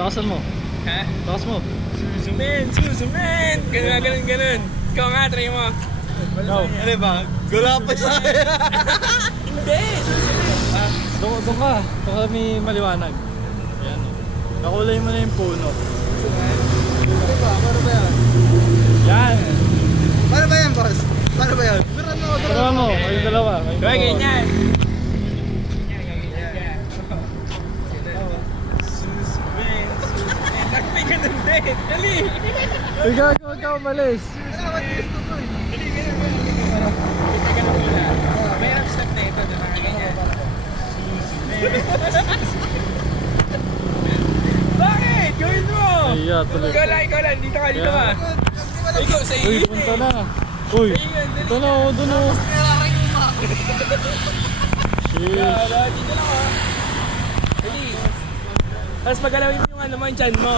Lakasan mo. Ha? Lakas mo. Susumin! Susumin! Ganun. Ikaw nga, try mo. Ikaw. Ano ba? Gula pa siya. Hindi! Susumin! Doon ka. Doon ka may maliwanag. Yan. Nakulay mo na yung puno. Ano ba? Paano ba yan? Yan. Paano ba yan, boss? Paano ba yan? Pero mo, kayong dalawa. Kaya ganyan! May ganun din! Dali! Uy, gagawa ka umalis. May upstep na ito, diba? Ganyan. Bakit? Gawin mo! Iya, tuloy. Ikaw lang, dito ka. Ikaw, sa Uy, iyo punta na. Uy, ito na o, doon o. Sheesh. Dito lang ha. Dali. Tapos magalawin mo yung ano mo, yung chan mo.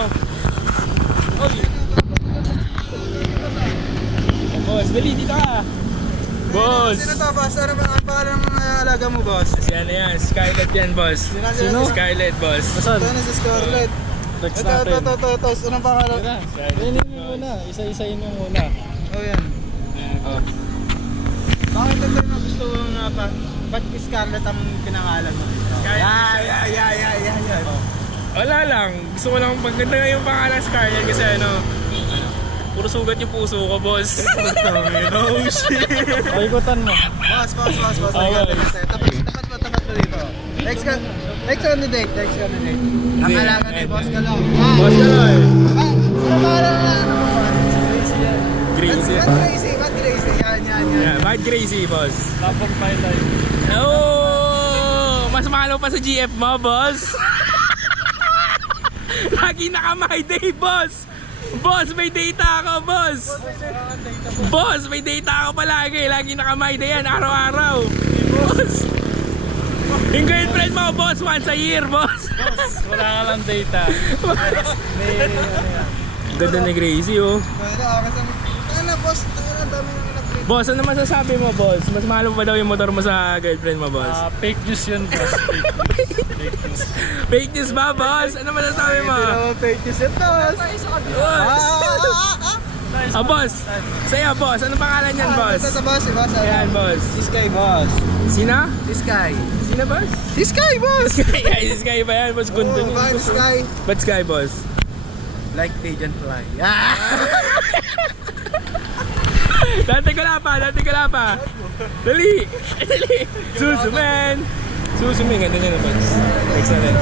Uy! Boss, dali, dito ka. Boss! Sino to, boss? Ano ba ang pangalan ng mga alaga mo, boss? Si ano yan, Skylet yan, boss. Sino? Skylet, boss. Nasaan? Ito na si Scarlett. Text Ito. natin. Anong pangalan? Tara, kainin mo muna. Isa-isayin mo muna. Oh, yan. Oh. Bakit ito na gusto mo nga pa? Ba't Scarlett ang pinangalan mo? Yeah. Wala lang. Gusto ko lang pagkanta nga yung pangalan Skylet kasi ano, puro sugat yung puso ko, boss. Oh, shit. Paikutan mo. Boss. Okay. Tapat mo dito. Next candidate. Ang alaga ni Boss Galaw. Boss Galoy. Ano pangalan na ano mo? Gracie. Ba't Gracie? Yan. Yeah, Bad Gracie, boss. Tapang highlight. Oh! Mas mahalo pa sa GF mo, boss. Lagi naka-my day, boss. Boss, may data ako, boss. Boss, may data ako palagi. Lagi naka-my day yan, araw-araw. Boss. Yung girlfriend mo, boss, once a year, boss. Wala ka lang data. Ganda ni Gracie, oh. Ano, boss? Ang dami ng nag-break. Boss, ano masasabi mo, boss? Mas mahalo pa daw yung motor mo sa girlfriend mo, boss. Fake news yun, boss. Fake news. Fake news ba, boss? Ano masasabi mo? Fake news ito, boss. Boss. Boss. Sa'yo, boss. Anong pangalan niyan, boss? Ito sa boss, boss. Ayan, boss. Si Sky, boss. Sino? Si Sky. Sino, boss? Si Sky, boss. Sky. Sky ba yan, boss? Gundo niyo. Bakit Sky? Ba't Sky, boss? Like pigeon fly. Dati ko la pa. Dali. Susumen. Ganda niya na, boss. Excellent.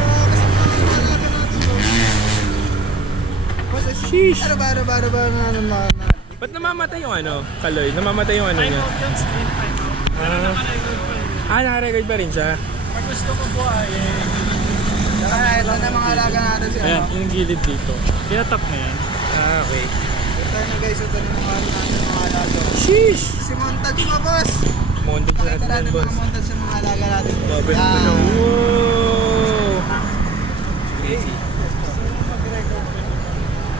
Sheesh. Ano ba? Ba't namamatay yung ano, Kaloy? Namamatay yung ano niya? Naka-record pa rin siya? Pag gusto mo po ay... Ito na mga alaga natin siya. Ayan, yung gilid dito. Tinatap na yan. Okay. Ito na guys, ito na mga alaga. Sheesh! Si Montage mo, boss. Montage Pakita natin yan, natin boss. mga montage sa mga alaga natin. Babalik Yan. ko na. Wow!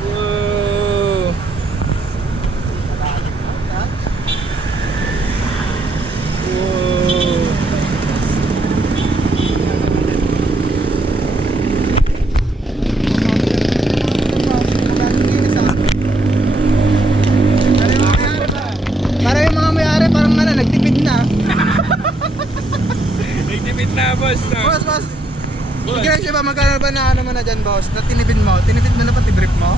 Wow! Wow! Para yung mga may-ari parang ano, nagtipid na. Nagtipid na, boss, no? Boss. Igrensya ba, magkano ba na ano mo na dyan, boss? Na tinipid mo? Tinipid mo na pati brief mo?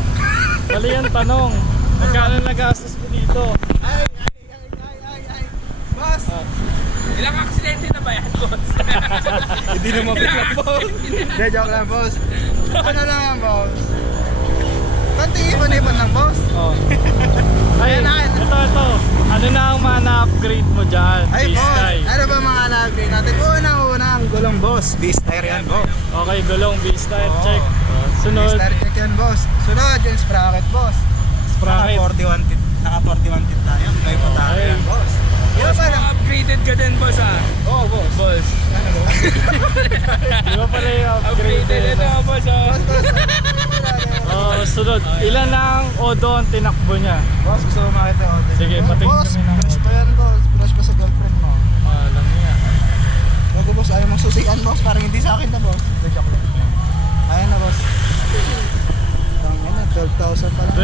Mali yan tanong. Magkano nagastos mo dito? Ay. Boss! Ilang aksidente na ba yan, boss? Hindi na mapitla, boss. Hindi, joke lang, boss. Ano lang, boss? Konti ipon-ipon lang, boss. Oh. Ay, Ayan. ito. Ano na ang mga na-upgrade mo dyan? Ay, boss. Sky. Ano ba mga nag-grade natin? Unang-unang gulong, boss. V-Style yan, boss. Okay, gulong, V-Style, Oo. check. Sunod, V-Style check yan, boss. Sunod, yung sprocket, boss. sprocket. Naka 41 tit tayo. May patake Okay. yan, boss. Yan Boss, pa lang. upgraded ka din, boss, ah. Oo, boss. Boss. Ano, boss? Di ba pala yung upgrade? Upgraded ito, boss, ah. Boss. Oh, sunod. Ilan ang odo ang tinakbo niya? Boss, gusto mo makita ko? Sige, patingin Boss, kami ng brush pa yan, boss. Brush pa sa girlfriend mo. Alam niya. Bago, boss, ayaw mong susian, boss. Parang hindi sa akin na, boss. Joke lang. Ayan na, boss.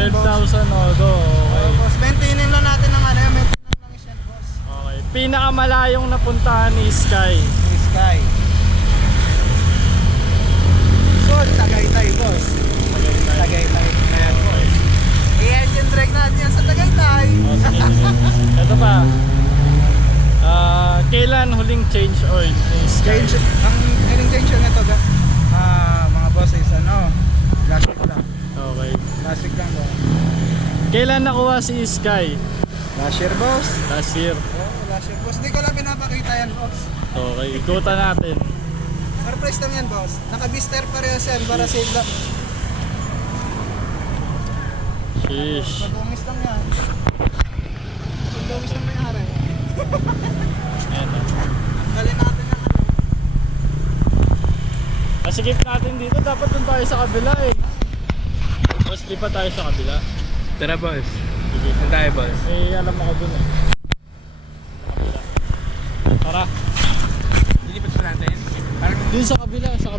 12,000 Odo. Okay. Boss, maintainin lang natin ng ano, maintenance lang yan, boss. Okay. Pinakamalayong napuntahan ni Sky. Yung Sky. Sol, Tagaytay, boss. Tagaytay. Ayan, boss. I-engine drag natin yan sa Tagaytay. Oh, sige, sige. Ito pa. Kailan huling change oil ni Sky? Change, ang change nito, mga boss is ano, last week lang. Okay. Last week lang, boss. Kailan nakuha si Sky? Last year, boss. Last year. Oo, last year, boss. Hindi ko lang pinapakita yan, boss. Okay, ikutan natin. Surprise lang yan, boss. Naka-bister parehas yan para save lang. Sheesh. Madungis lang yan. Madungis lang may-ari. Ayan o. Tanggalin natin yan. Masikip natin dito, dapat dun tayo sa kabila eh. Mas lipat tayo sa kabila. Tara boss. Sige. Saan tayo boss? May alam ako dun eh. Kabila. Tara. Lilipat pa natin? Parang Dun sa kabila, sa kabila.